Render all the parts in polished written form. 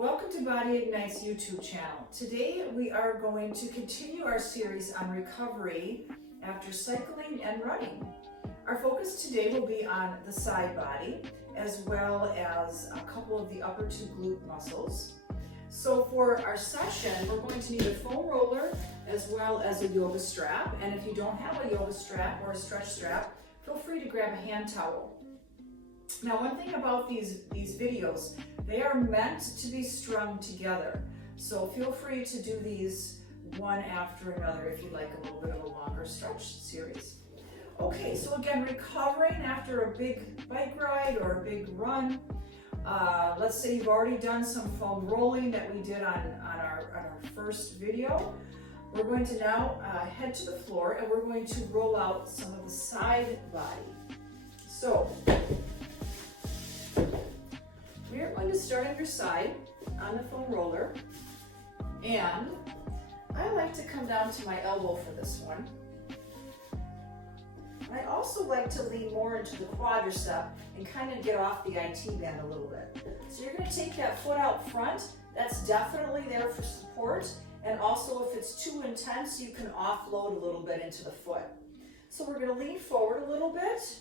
Welcome to Body Ignites YouTube channel. Today we are going to continue our series on recovery after cycling and running. Our focus today will be on the side body as well as a couple of the upper two glute muscles. So for our session, we're going to need a foam roller as well as a yoga strap. And if you don't have a yoga strap or a stretch strap, feel free to grab a hand towel. Now, one thing about these videos, they are meant to be strung together. So feel free to do these one after another if you'd like a little bit of a longer stretch series. Okay, so again, recovering after a big bike ride or a big run. Let's say you've already done some foam rolling that we did on our first video. We're going to now head to the floor and we're going to roll out some of the side body. So, we are going to start on your side on the foam roller, and I like to come down to my elbow for this one. I also like to lean more into the quadricep and kind of get off the IT band a little bit. So you're going to take that foot out front. That's definitely there for support, and also if it's too intense, you can offload a little bit into the foot. So we're going to lean forward a little bit,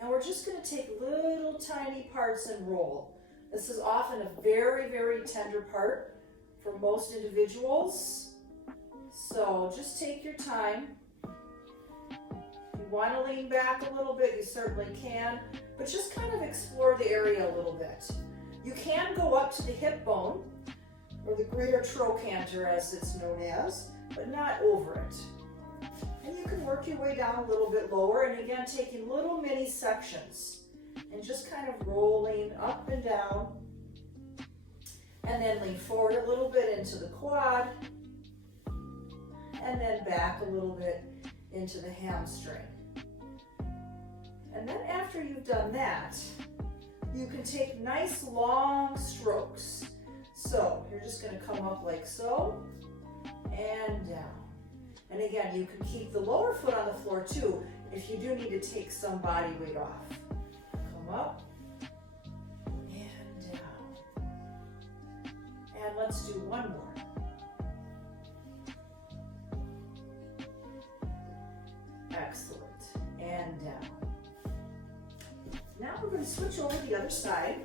and we're just going to take little tiny parts and roll. This is often a very, very tender part for most individuals. So just take your time. If you want to lean back a little bit, you certainly can, but just kind of explore the area a little bit. You can go up to the hip bone, or the greater trochanter as it's known as, but not over it. And you can work your way down a little bit lower, and again, taking little mini sections. And just kind of rolling up and down, and then lean forward a little bit into the quad, and then back a little bit into the hamstring. And then after you've done that, you can take nice long strokes. So you're just going to come up like so, and down. And again, you can keep the lower foot on the floor too, if you do need to take some body weight off. Up and down. And let's do one more. Excellent. And down. Now we're going to switch over to the other side.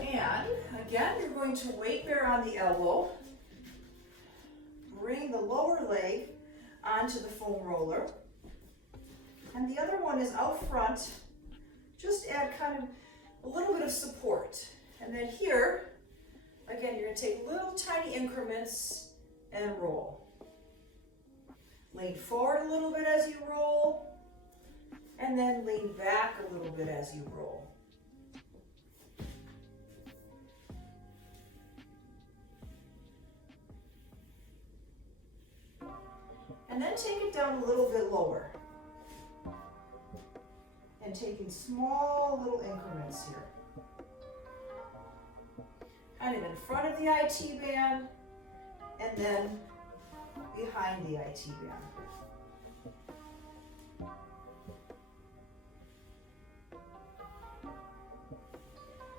And again, you're going to weight bear on the elbow. Bring the lower leg onto the foam roller. And the other one is out front. Just add kind of a little bit of support. And then here, again, you're going to take little tiny increments and roll. Lean forward a little bit as you roll, and then lean back a little bit as you roll. And then take it down a little bit lower. And taking small little increments here. Kind of in front of the IT band, and then behind the IT band.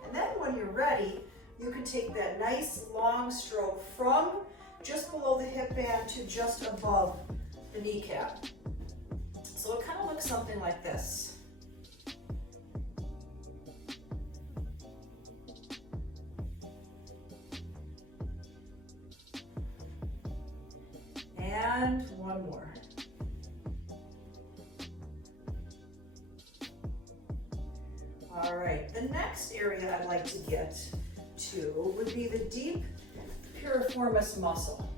And then when you're ready, you can take that nice long stroke from just below the hip band to just above the kneecap. So it kind of looks something like this. And one more. All right, the next area I'd like to get to would be the deep piriformis muscle.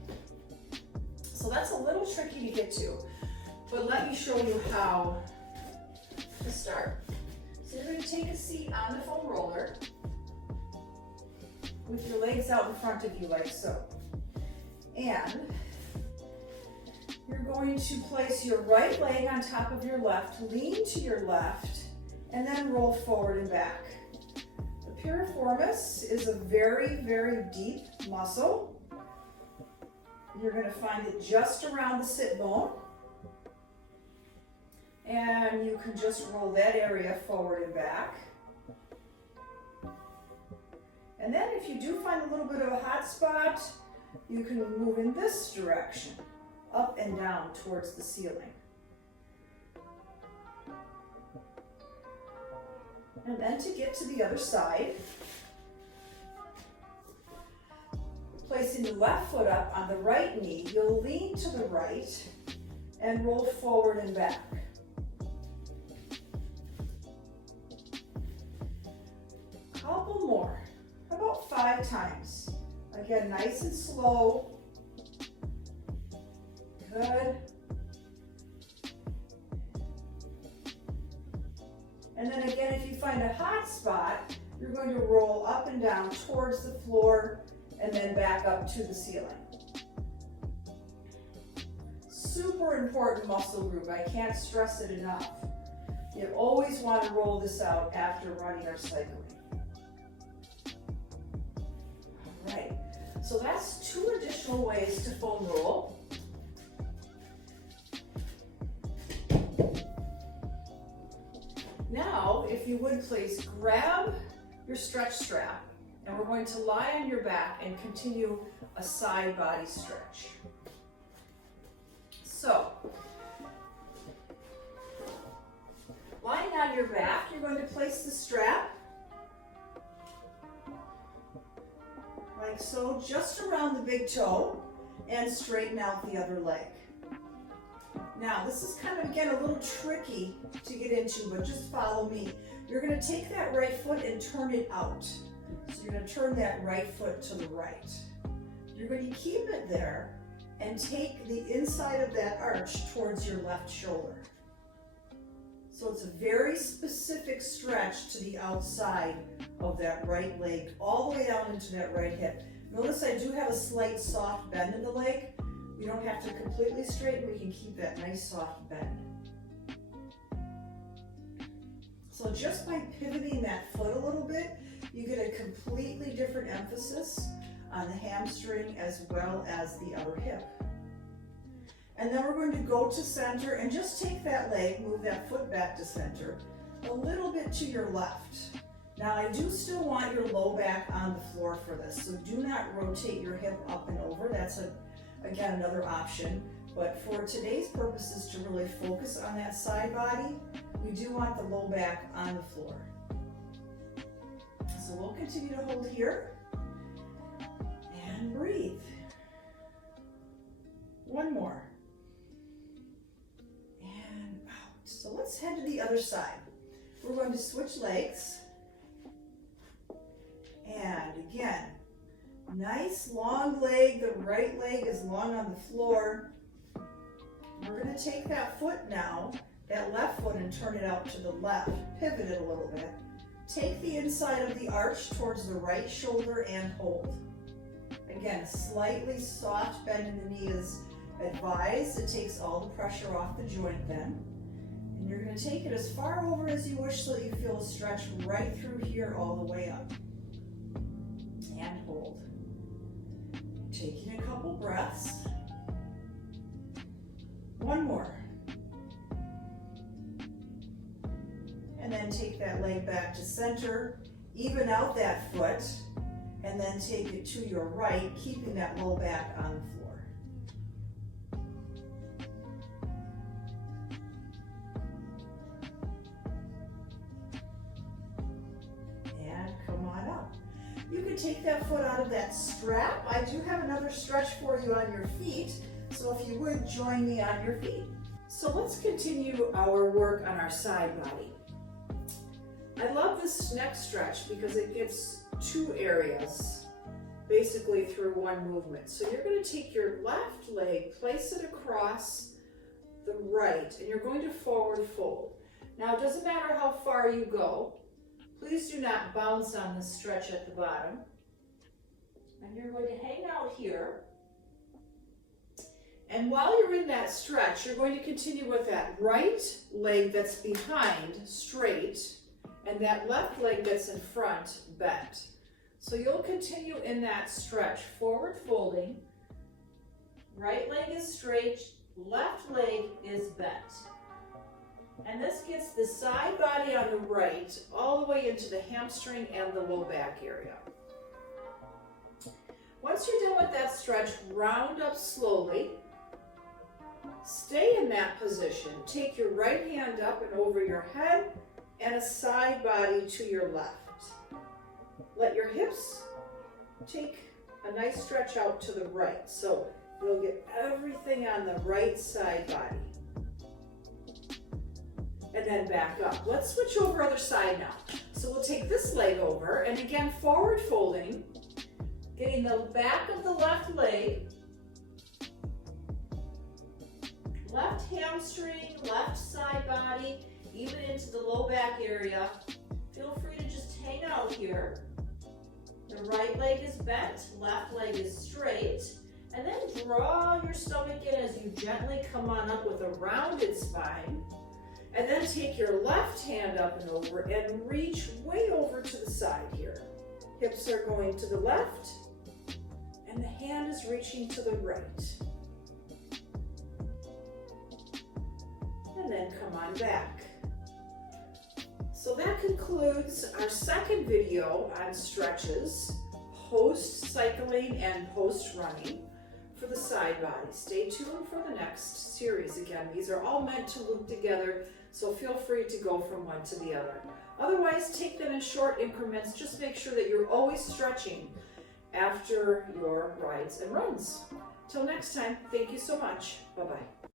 So that's a little tricky to get to, but let me show you how to start. So you're going to take a seat on the foam roller with your legs out in front of you like so. And you're going to place your right leg on top of your left, lean to your left, and then roll forward and back. The piriformis is a very, very deep muscle. You're going to find it just around the sit bone. And you can just roll that area forward and back. And then if you do find a little bit of a hot spot, you can move in this direction, up and down towards the ceiling. And then to get to the other side, placing the left foot up on the right knee, you'll lean to the right and roll forward and back. Couple more, about 5 times. Again, nice and slow. Good. And then again, if you find a hot spot, you're going to roll up and down towards the floor and then back up to the ceiling. Super important muscle group. I can't stress it enough. You always want to roll this out after running or cycling. All right, so that's 2 additional ways to foam roll. Now, if you would please grab your stretch strap, and we're going to lie on your back and continue a side body stretch. So, lying on your back, you're going to place the strap like so, just around the big toe, and straighten out the other leg. Now, this is kind of, again, a little tricky to get into, but just follow me. You're going to take that right foot and turn it out. So you're going to turn that right foot to the right. You're going to keep it there and take the inside of that arch towards your left shoulder. So it's a very specific stretch to the outside of that right leg, all the way down into that right hip. Notice I do have a slight soft bend in the leg. We don't have to completely straighten, we can keep that nice soft bend. So just by pivoting that foot a little bit, you get a completely different emphasis on the hamstring as well as the other hip. And then we're going to go to center and just take that leg, move that foot back to center, a little bit to your left. Now I do still want your low back on the floor for this, so do not rotate your hip up and over. That's again another option, but for today's purposes to really focus on that side body, we do want the low back on the floor. So we'll continue to hold here and breathe. One more. And out. So let's head to the other side. We're going to switch legs. And again, nice long leg. The right leg is long on the floor. We're going to take that foot now, that left foot, and turn it out to the left. Pivot it a little bit. Take the inside of the arch towards the right shoulder and hold. Again, slightly soft bend in the knee is advised. It takes all the pressure off the joint then. And you're going to take it as far over as you wish so that you feel a stretch right through here all the way up. And hold. Taking a couple breaths. One more. And then take that leg back to center, even out that foot, and then take it to your right, keeping that low back on the floor. And come on up. You can take that foot out of that strap. I do have another stretch for you on your feet, so if you would join me on your feet. So let's continue our work on our side body. I love this next stretch because it gets 2 areas basically through one movement. So you're going to take your left leg, place it across the right, and you're going to forward fold. Now it doesn't matter how far you go. Please do not bounce on this stretch at the bottom. And you're going to hang out here. And while you're in that stretch, you're going to continue with that right leg that's behind straight, and that left leg that's in front bent. So you'll continue in that stretch, forward folding, right leg is straight, left leg is bent. And this gets the side body on the right all the way into the hamstring and the low back area. Once you're done with that stretch, round up slowly. Stay in that position. Take your right hand up and over your head and a side body to your left. Let your hips take a nice stretch out to the right. So you'll get everything on the right side body. And then back up. Let's switch over other side now. So we'll take this leg over and again forward folding, getting the back of the left leg, left hamstring, left side body, even into the low back area. Feel free to just hang out here. The right leg is bent, left leg is straight, and then draw your stomach in as you gently come on up with a rounded spine. And then take your left hand up and over and reach way over to the side here. Hips are going to the left, and the hand is reaching to the right. And then come on back. So that concludes our second video on stretches, post cycling and post running for the side body. Stay tuned for the next series. Again, these are all meant to loop together, so feel free to go from one to the other. Otherwise, take them in short increments. Just make sure that you're always stretching after your rides and runs. Till next time, thank you so much. Bye-bye.